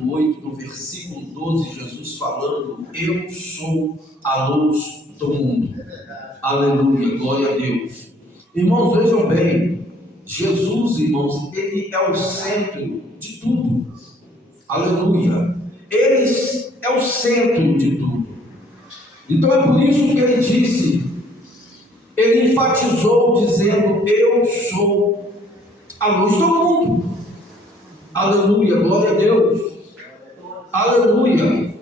capítulo 8, no versículo 12, Jesus falando: eu sou a luz do mundo. Aleluia, glória a Deus. Irmãos, vejam bem, Jesus, irmãos, ele é o centro de tudo. Aleluia. Ele é o centro de tudo. Então é por isso que ele disse, ele enfatizou dizendo: eu sou a luz do mundo. Aleluia, glória a Deus. Aleluia.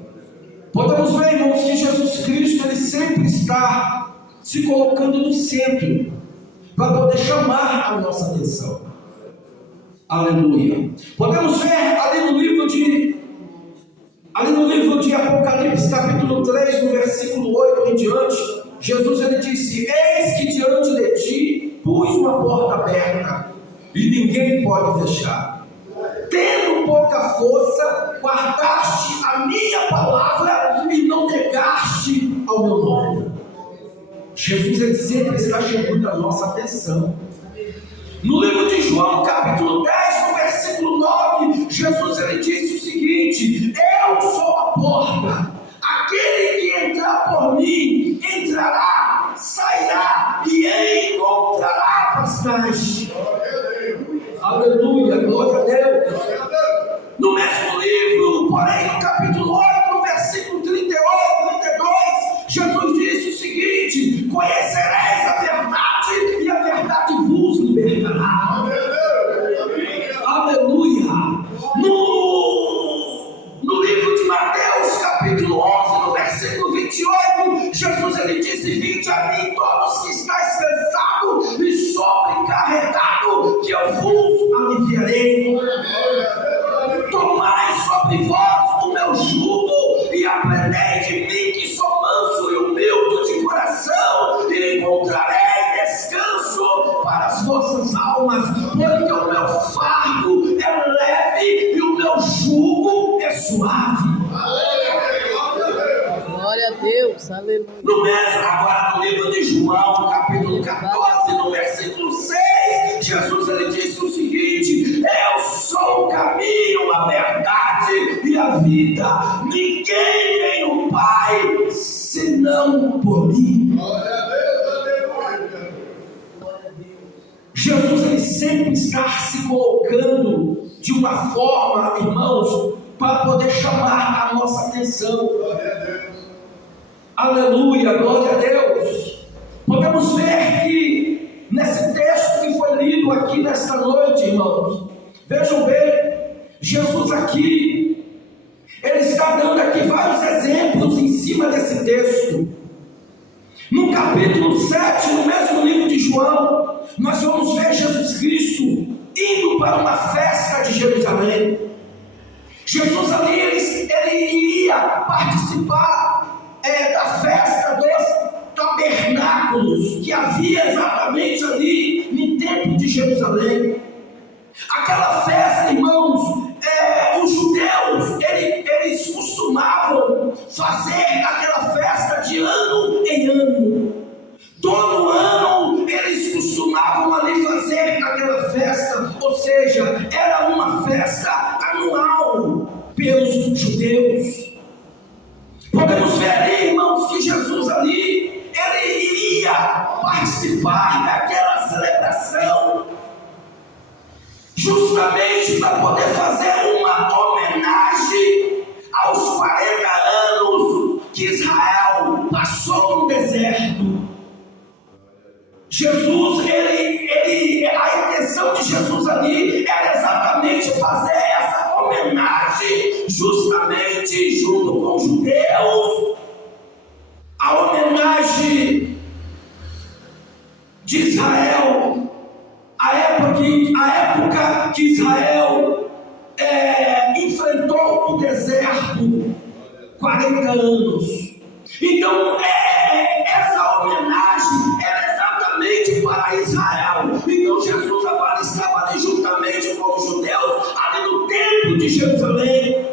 Podemos ver, irmãos, que Jesus Cristo, ele sempre está se colocando no centro, para poder chamar a nossa atenção. Aleluia. Podemos ver ali no livro de Apocalipse, capítulo 3, no versículo 8 em diante, Jesus ele disse: eis que diante de ti pus uma porta aberta, e ninguém pode fechar. Tendo pouca força, guardaste a minha palavra e não negaste ao meu nome. Jesus ele sempre está chamando a nossa atenção. No livro de João, capítulo 10, no versículo 9, Jesus ele disse o seguinte: eu sou a porta, aquele que entrar por mim, entrará, sairá e encontrará pastagem. Aleluia, glória a Deus. No mesmo livro, porém, no capítulo 8, no versículo 38, 32, Jesus disse o seguinte: conhecereis a verdade e a verdade vos libertará. Aleluia. No livro de Mateus, capítulo 11, no versículo 28, Jesus ele disse: vinde a mim todos que estáis cansados e sobrecarregados, que eu vos aliviarei. Tomai sobre vós o meu jugo e aprendei de mim, que sou manso e humilde de coração, e encontrarei descanso para as vossas almas, porque o meu fardo é leve e o meu jugo é suave. Glória a Deus, aleluia. No mesmo, agora no livro de João, capítulo 14, no versículo 6, Jesus ele disse o seguinte: eu sou o caminho, a verdade e a vida. Ninguém tem o Pai senão por mim. Glória a Deus, Jesus ele sempre está se colocando de uma forma, irmãos, para poder chamar a nossa atenção. glória a Deus. Aleluia, glória a Deus. Podemos ver que nesse texto que foi lido aqui nesta noite, irmãos, vejam bem, Jesus aqui, ele está dando aqui vários exemplos em cima desse texto. No capítulo 7, no mesmo livro de João, nós vamos ver Jesus Cristo indo para uma festa de Jerusalém. Jesus ali, ele iria participar da festa dos tabernáculos que havia exatamente ali no templo de Jerusalém. Aquela festa, irmãos, os judeus eles costumavam fazer aquela festa de ano em ano. Todo ano eles costumavam ali fazer aquela festa, ou seja, era uma festa anual pelos judeus. Podemos ver ali, irmãos, que Jesus ali, ele iria participar daquela celebração, justamente para poder fazer uma homenagem aos 40 anos que Israel passou no deserto. Jesus, a intenção de Jesus ali era exatamente fazer essa homenagem, justamente junto com os judeus, a homenagem de Israel, a época que Israel enfrentou o deserto, 40 anos. Então, essa homenagem era exatamente para Israel. Então, Jesus agora estava ali juntamente com os judeus, ali no templo de Jerusalém.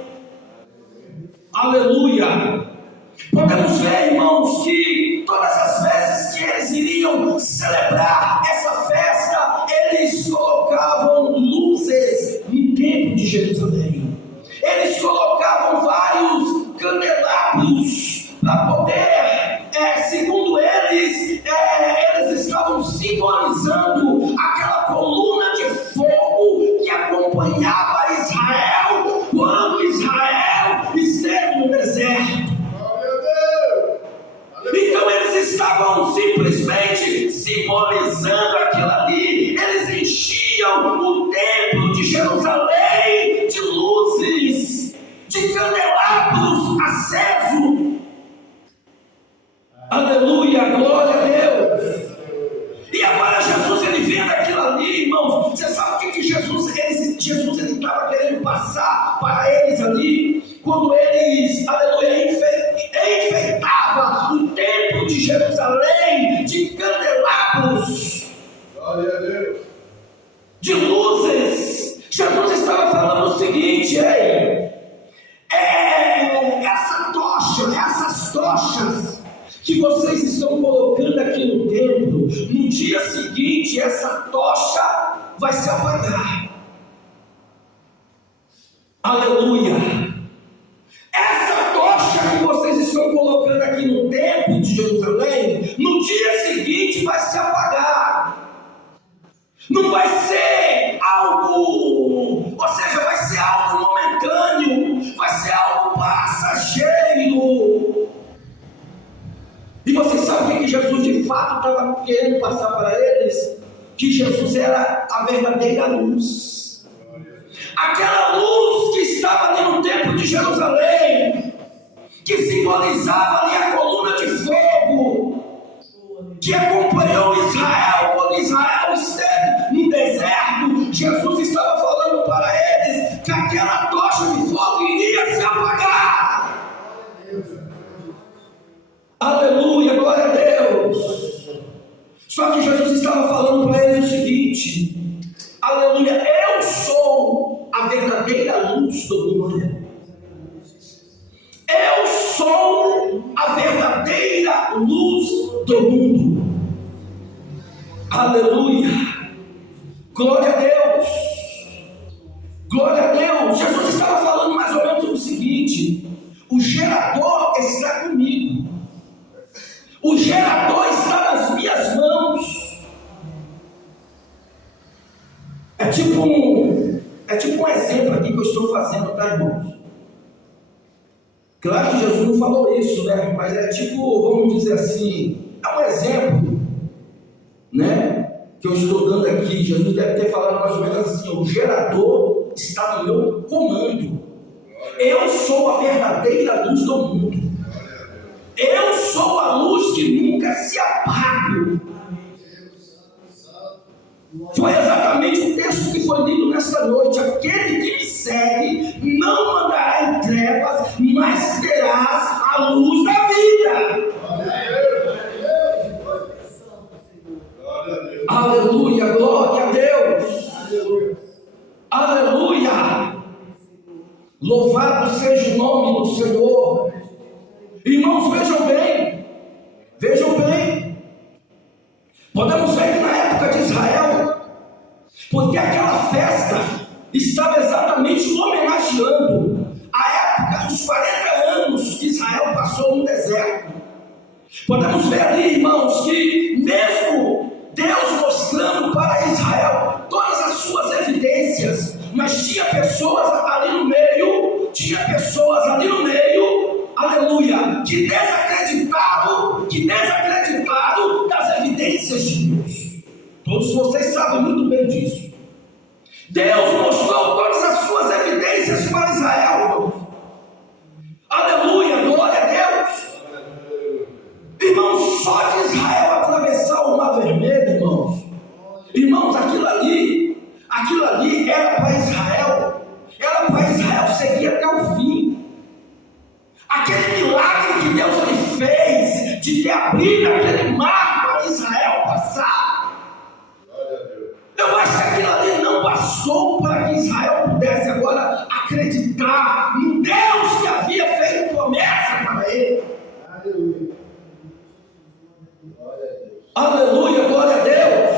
Aleluia! Podemos ver, irmãos, que todas as vezes que eles iriam celebrar essa festa, eles colocavam luzes no templo de Jerusalém. Eles colocavam candelabros acesos. Aleluia, glória a Deus. E agora Jesus, ele vendo aquilo ali, irmãos, você sabe o que Jesus ele estava querendo passar para eles ali, quando eles, aleluia, enfeitava o templo de Jerusalém de candelabros, Glória a Deus. de luzes. Jesus estava falando o seguinte: essas tochas que vocês estão colocando aqui no templo, no dia seguinte essa tocha vai se apagar. Aleluia. Essa tocha que vocês estão colocando aqui no templo de Jerusalém, no dia seguinte vai se apagar. Não vai ser algo, ou seja, vai ser algo momentâneo, vai ser algo passageiro. E vocês sabem o que Jesus de fato estava querendo passar para eles? Que Jesus era a verdadeira luz. Aquela luz que estava ali no templo de Jerusalém, que simbolizava ali a coluna de fogo, que acompanhou Israel quando Israel esteve no deserto. Jesus estava falando para eles que aquela tocha de fogo iria se apagar. Aleluia, glória a Deus. Só que Jesus estava falando para eles o seguinte: aleluia, eu sou a verdadeira luz do mundo. Eu sou a verdadeira luz do mundo. Aleluia, glória a Deus. Glória a Deus. Jesus estava falando mais ou menos o seguinte: o gerador está comigo. O gerador está nas minhas mãos. É tipo um exemplo aqui que eu estou fazendo, tá, irmãos? Claro que Jesus não falou isso, né? Mas é tipo, vamos dizer assim, é um exemplo, né? Que eu estou dando aqui. Jesus deve ter falado mais ou menos assim: o gerador está no meu comando. Eu sou a verdadeira luz do mundo. Eu sou a luz que nunca se apaga. Foi exatamente o texto que foi lido nesta noite: aquele que me segue não andará em trevas, mas terás a luz da vida. Aleluia, glória a Deus. Aleluia. Louvado seja o nome do Senhor. Irmãos, vejam bem, podemos ver que na época de Israel, porque aquela festa estava exatamente homenageando a época dos 40 anos que Israel passou no deserto. Podemos ver ali, irmãos, que mesmo Deus mostrando para Israel todas as suas evidências, mas tinha pessoas ali no meio, aleluia, que desacreditaram das evidências de Deus. Todos vocês sabem muito bem disso. Deus mostrou todas as suas evidências para Israel, irmãos. Aleluia, glória a Deus. Irmãos, só de Israel atravessar o Mar Vermelho, irmãos, aquilo ali era para Israel seguir até o fim. Aquele milagre que Deus lhe fez de ter abrido aquele mar para Israel passar, eu acho que aquilo ali não passou para que Israel pudesse agora acreditar no Deus que havia feito promessa para ele. Aleluia, glória a Deus.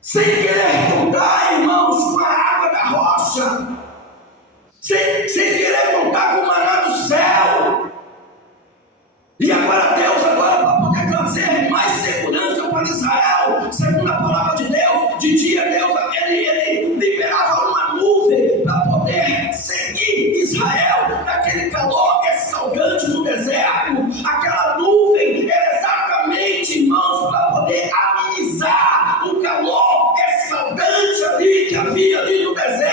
Sem querer contar, irmãos, com a água da rocha, sem querer contar com o maná do céu. E agora Deus, para poder trazer mais segurança para Israel, segundo a palavra de Deus, de dia Deus, ele liberava uma nuvem para poder seguir Israel naquele calor exsalgante no deserto. Aquela nuvem era exatamente, irmãos, para poder amenizar o calor exsalgante ali que havia ali no deserto.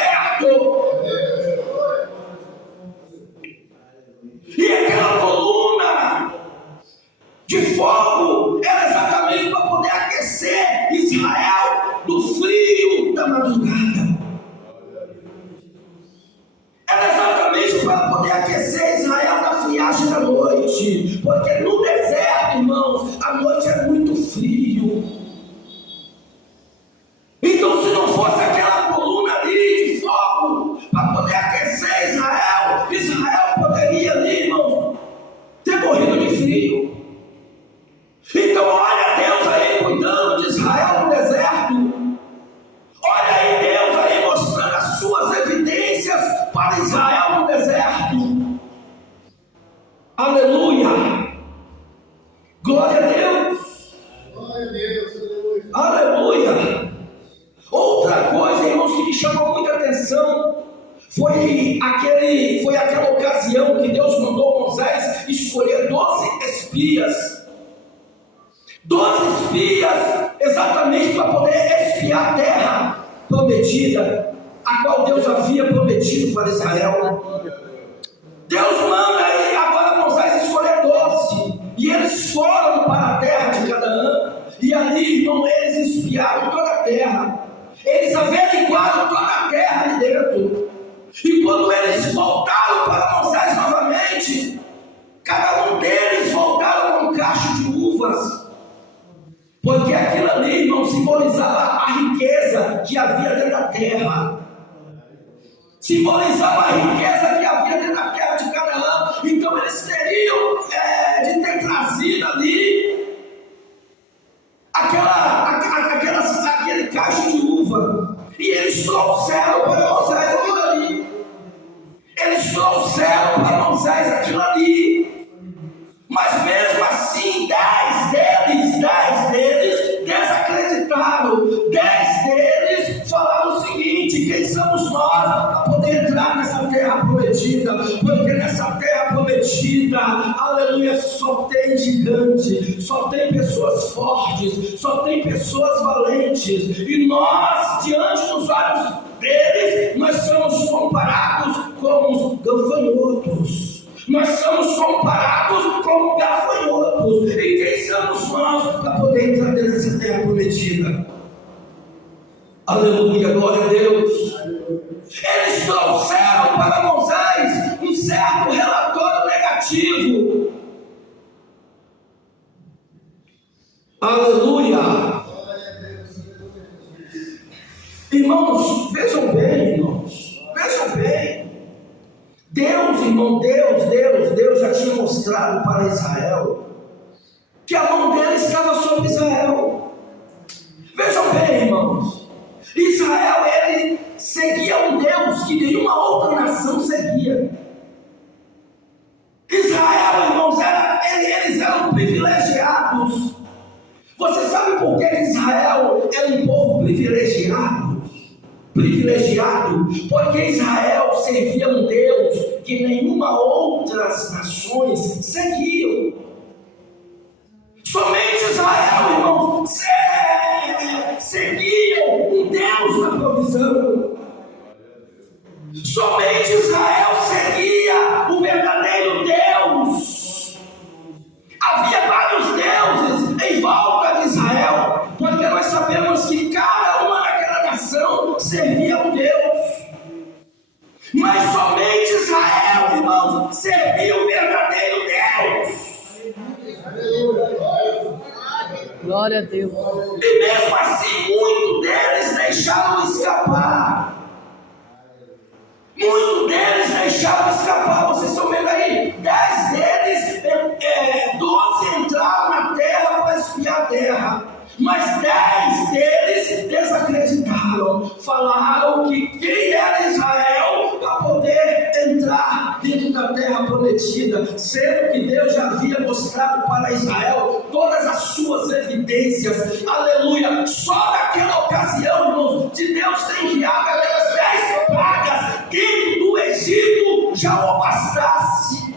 para poder aquecer Israel da friagem da noite. Porque no deserto, irmãos, a noite é muito frio. Então, se não fosse aquela coluna ali de fogo para poder aquecer Israel, Israel poderia ali, irmãos, ter morrido de frio. Então, olha Deus aí cuidando de Israel no deserto. Olha aí Deus aí mostrando as suas evidências para Israel no deserto. Aleluia! Glória a Deus! Glória a Deus, aleluia. Aleluia! Outra coisa, irmãos, que me chamou muita atenção foi aquela ocasião que Deus mandou Moisés escolher 12 espias. 12 espias, exatamente para poder espiar a terra prometida, a qual Deus havia prometido para Israel. Deus manda aí agora Moisés escolher 12, e eles foram para a terra de Canaã, e ali, irmão, eles espiaram toda a terra. Eles averiguaram toda a terra ali dentro. E quando eles voltaram para Moisés novamente, cada um deles voltaram com um cacho de uvas. Porque aquilo ali, irmão, simbolizava a riqueza que havia dentro da terra. Simbolizava a riqueza que havia dentro da terra de Canaã. Então eles teriam de ter trazido ali aquele cacho de uva, e eles trouxeram para Moisés aquilo ali. Eles trouxeram para Moisés aquilo ali. Mas mesmo assim, 10 deles desacreditaram. 10 deles falaram o seguinte: quem somos nós para poder entrar nessa terra prometida? Porque nessa terra prometida, aleluia, só tem gigante, só tem pessoas fortes, só tem pessoas valentes. E nós, diante dos olhos deles, nós somos comparados como gafanhotos. Nós somos comparados como gafanhotos. E quem somos nós para poder entrar nessa terra prometida? Aleluia, glória a Deus. Eles trouxeram para Moisés um certo relatório negativo. Aleluia. Irmãos, vejam bem, irmãos. Vejam bem. Deus, irmão, Deus já tinha mostrado para Israel que a mão dele estava sobre Israel. Vejam bem, irmãos, Israel, ele seguia um Deus que nenhuma outra nação seguia. Israel, irmãos, eles eram privilegiados. Você sabe por que Israel era um povo privilegiado? Porque Israel servia um Deus que nenhuma outras nações seguiam. Somente Israel, irmãos, seguiam um Deus da provisão. Somente Israel seguia o verdadeiro Deus. Havia vários deuses em volta de Israel, porque nós sabemos que cada uma daquela nação servia um Deus. Mas somente Israel, irmãos, servia o verdadeiro Deus. Glória a Deus. E mesmo assim, muitos deles deixaram escapar. Vocês estão vendo aí? 10 deles, 12 entraram na terra para espiar a terra. Mas 10 deles desacreditaram. Falaram que quem era Israel para poder entrar dentro da terra prometida, sendo que Deus já havia mostrado para Israel todas as suas evidências. Aleluia! Só naquela ocasião, irmãos, de Deus ter enviado aquelas 10 pragas dentro do Egito já o bastasse.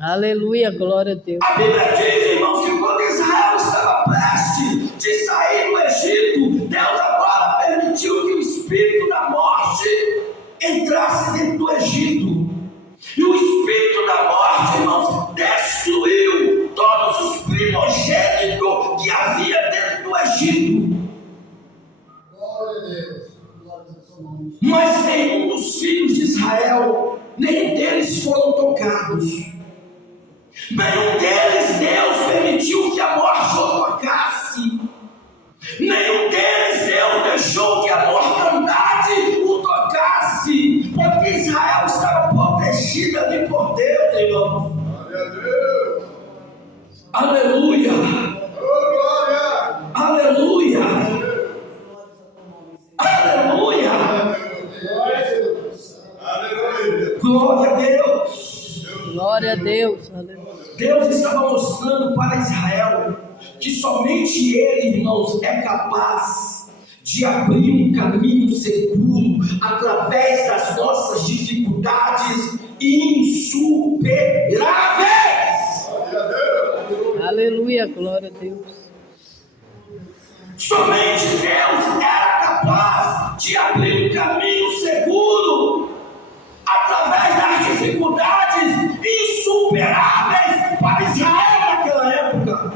Aleluia, glória a Deus. A Bíblia diz, irmãos, que quando Israel estava prestes de sair do Egito, Deus agora permitiu que o espírito da morte entrasse dentro do Egito. E o espírito da morte, irmãos, destruiu todos os primogênitos que havia dentro do Egito. Glória a Deus. Glória a Deus. Mas nenhum dos filhos de Israel, nenhum deles foram tocados. Nenhum deles Deus permitiu que a morte o tocasse. Nenhum deles Deus deixou que a mortandade o tocasse. Porque Israel estava protegida ali por Deus, irmãos. Aleluia. Aleluia. Aleluia. Glória a Deus. Glória a Deus. Aleluia. Deus estava mostrando para Israel que somente Ele, irmãos, é capaz de abrir um caminho seguro através das nossas dificuldades insuperáveis. Aleluia. Glória a Deus. Somente Deus era capaz de abrir um caminho seguro através das dificuldades insuperáveis para Israel naquela época.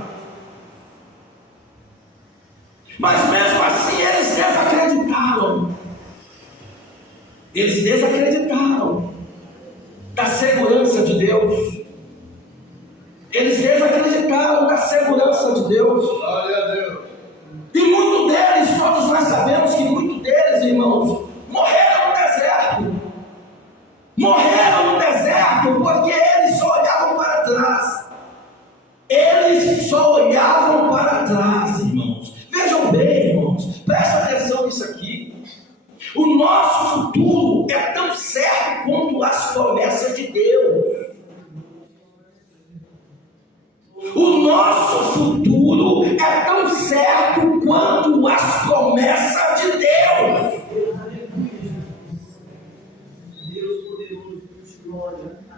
Mas mesmo assim eles desacreditaram. Eles desacreditaram da segurança de Deus. Eles desacreditaram da segurança de Deus. Glória a Deus. E muitos deles, todos nós sabemos que muitos deles, irmãos, morreram no deserto. Morreram no deserto porque eles só olhavam para trás. Eles só olhavam para trás, irmãos. Vejam bem, irmãos, presta atenção nisso aqui. O nosso futuro é tão certo quanto as promessas de Deus. O nosso futuro é tão certo quanto as promessas de Deus.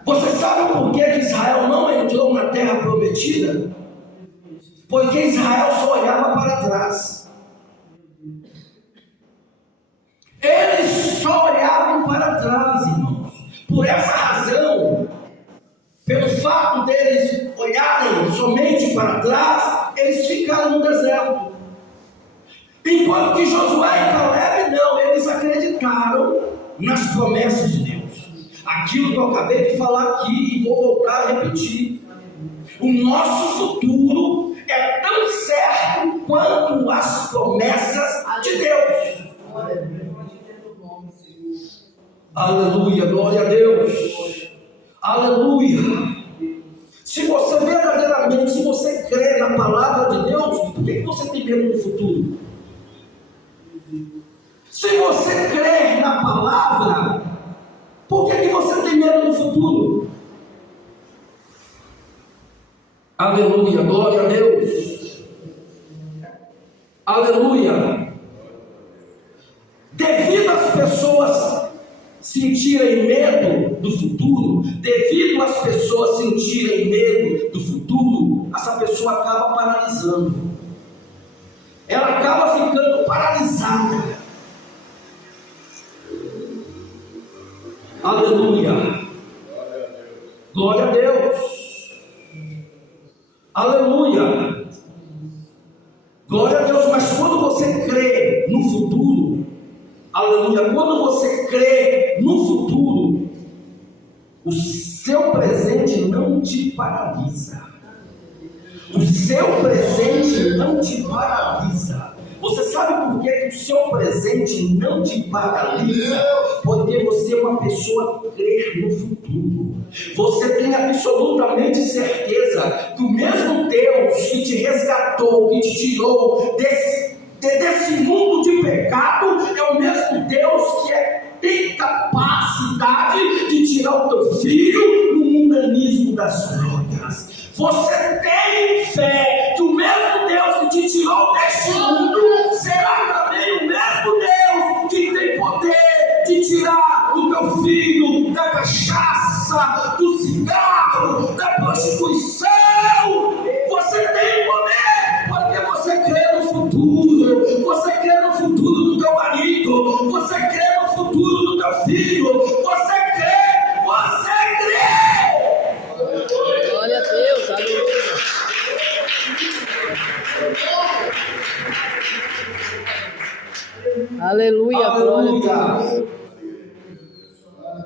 Você sabe por que Israel não entrou na terra prometida? Porque Israel só olhava para trás. Eles só olhavam para trás, irmãos. Por essa razão, pelo fato deles olharem somente para trás, eles ficaram no deserto. Enquanto que Josué e Caleb não, eles acreditaram nas promessas de Deus. Aquilo que eu acabei de falar aqui e vou voltar a repetir. O nosso futuro é tão certo quanto as promessas de Deus. Aleluia, glória a Deus. Aleluia. Se você verdadeiramente, se você crê na palavra de Deus, por que você tem medo do futuro? Se você crê na palavra, por que você tem medo do futuro? Aleluia, glória a Deus. Aleluia. Devido às pessoas sentirem medo do futuro, devido às pessoas sentirem medo do futuro, essa pessoa acaba paralisando. Ela acaba ficando paralisada. Aleluia. Glória a Deus. Aleluia. Glória a Deus. Mas quando você crê no futuro, aleluia, quando você crê no futuro, o seu presente não te paralisa. O seu presente não te paralisa. Você sabe por que o seu presente não te paralisa? Porque você é uma pessoa que crê no futuro. Você tem absolutamente certeza que o mesmo Deus que te resgatou, que te tirou desse mundo de pecado, é o mesmo Deus que tem capacidade de tirar o teu filho do mundanismo das drogas. Você tem fé que o mesmo Deus que te tirou deste mundo será também o mesmo Deus que tem poder de tirar o teu filho da cachaça, do cigarro, da prostituição. Você tem poder porque você crê no futuro. Você crê no futuro do teu marido. Você crê no futuro do teu filho. Você crê. Você crê. Glória a Deus. Aleluia. Aleluia. Glória a Deus.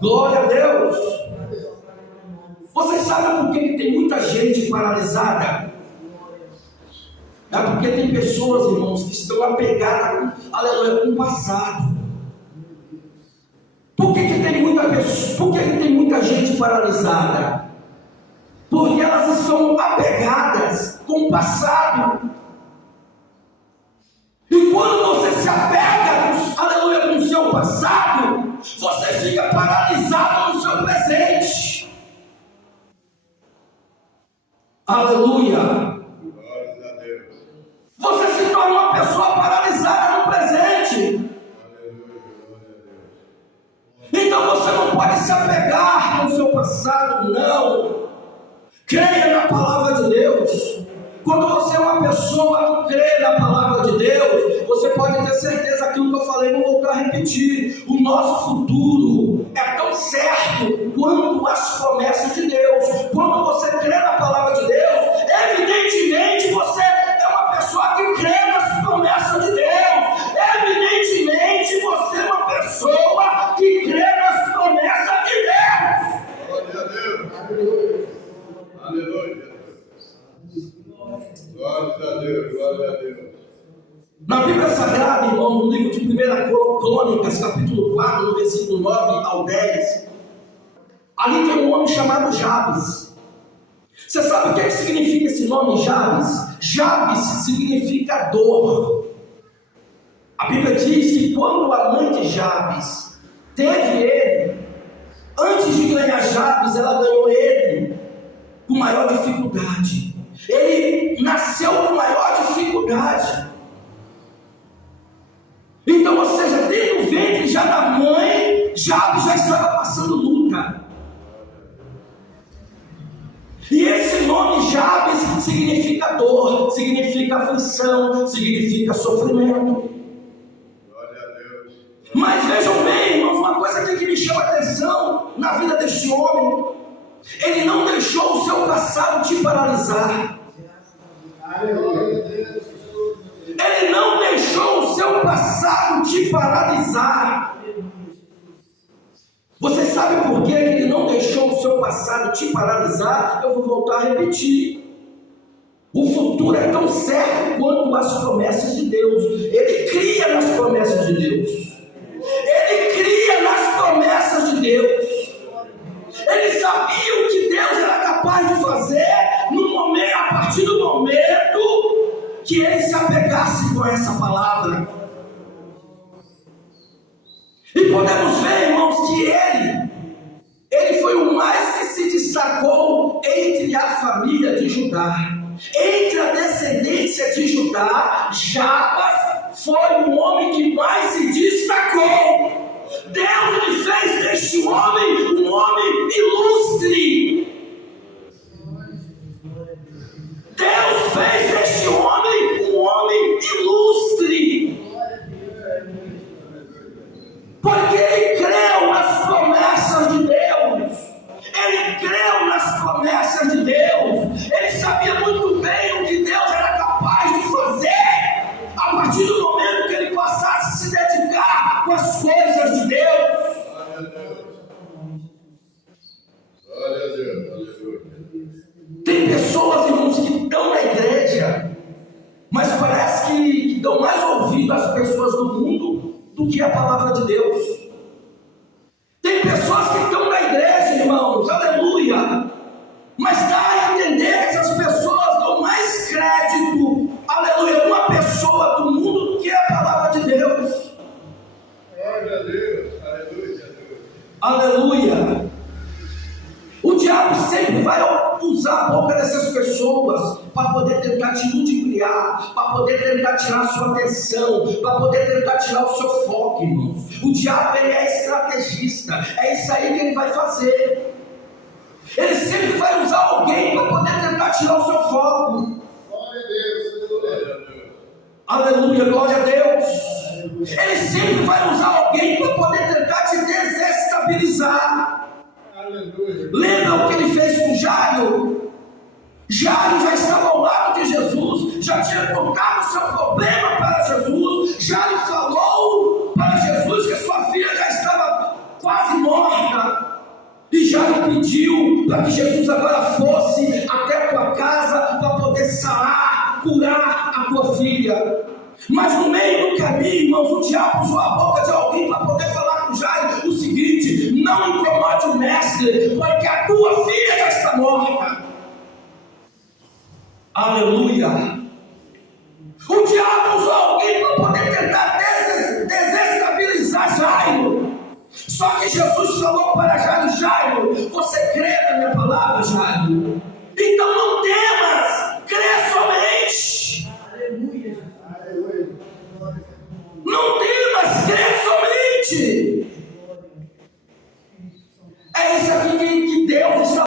Glória a Deus. Vocês sabem por que tem muita gente paralisada? É porque tem pessoas, irmãos, que estão apegadas, aleluia, com o passado. Por que tem muita gente paralisada? Porque elas estão apegadas com o passado. E quando você se apega, aleluia, com o seu passado, você fica paralisado no seu presente. Aleluia. Você se torna uma pessoa paralisada no presente. Então você não pode se apegar com o seu passado, não. Creia na palavra de Deus. Quando você é uma pessoa que crê na palavra de Deus, você pode ter certeza, aquilo que eu falei, vou voltar a repetir. O nosso futuro é tão certo quanto as promessas de Deus. Quando você crê na palavra de Deus, evidentemente você é uma pessoa que crê nas promessas de Deus. Evidentemente você é uma pessoa que crê nas promessas de Deus. Glória a Deus. Aleluia. Glória a Deus, glória a Deus. Na Bíblia Sagrada, irmão, no livro de 1 Crônicas, capítulo 4, no versículo 9 ao 10, ali tem um homem chamado Jabes. Você sabe o que significa esse nome, Jabes? Jabes significa dor. A Bíblia diz que quando a mãe de Jabes teve ele, antes de ganhar Jabes, ela ganhou ele com maior dificuldade. Ele nasceu com maior dificuldade. Então, ou seja, desde o ventre já da mãe, Jabes já estava passando luta. E esse nome Jabes significa dor, significa aflição, significa sofrimento. Glória a Deus. Mas vejam bem, irmãos, uma coisa aqui que me chama a atenção na vida deste homem: ele não deixou o seu passado te paralisar. Ele não deixou o seu passado te paralisar. Você sabe por que ele não deixou o seu passado te paralisar? Eu vou voltar a repetir. O futuro é tão certo quanto as promessas de Deus. Ele cria nas promessas de Deus. Ele cria nas promessas de Deus. Ele sabia o que Deus era capaz de fazer no momento, a partir do momento que ele se apegasse com essa palavra. E podemos ver, irmãos, que ele foi o mais que se destacou entre a família de Judá. Entre a descendência de Judá, Jabes foi o homem que mais se destacou. Deus lhe fez deste homem um homem ilustre. Deus fez deste homem um homem ilustre. Porque ele creu nas promessas de Deus. Ele creu nas promessas de Deus. Ele sabia muito bem o que Deus era capaz de fazer a partir do momento que ele passasse a se dedicar com as coisas de Deus. Glória a Deus. Aleluia. Tem pessoas, irmãos, que estão na igreja, mas parece que dão mais ouvido às pessoas do mundo do que a palavra de Deus. Tem pessoas que estão na igreja, irmãos, aleluia, mas dá a entender que essas pessoas dão mais crédito, aleluia, uma pessoa do mundo do que a palavra de Deus. Glória a Deus. Aleluia. Aleluia. O diabo sempre vai usar a boca dessas pessoas para poder tentar te ludibriar, para poder tentar tirar a sua atenção, para poder tentar tirar o seu foco, irmãos. O diabo, ele é estrategista, é isso aí que ele vai fazer. Ele sempre vai usar alguém para poder tentar tirar o seu foco. Glória a Deus. Glória a Deus. Aleluia, glória a Deus. Ele sempre vai usar alguém para poder tentar te desestabilizar. Aleluia. Lembra o que ele fez com Jairo? Jairo já estava ao lado de Jesus, já tinha contado o seu problema para Jesus. Jairo falou para Jesus que sua filha já estava quase morta. ela pediu para que Jesus agora fosse até a tua casa para poder sarar, curar a tua filha. Mas no meio do caminho, irmãos, o diabo usou a boca de alguém para poder falar com Jairo o seguinte: não incomode o mestre, porque a tua filha já está morta. Aleluia. O diabo usou alguém para poder tentar desestabilizar Jairo. Só que Jesus falou para Jairo: Jairo, você crê na minha palavra, Jairo? Então não temas, crê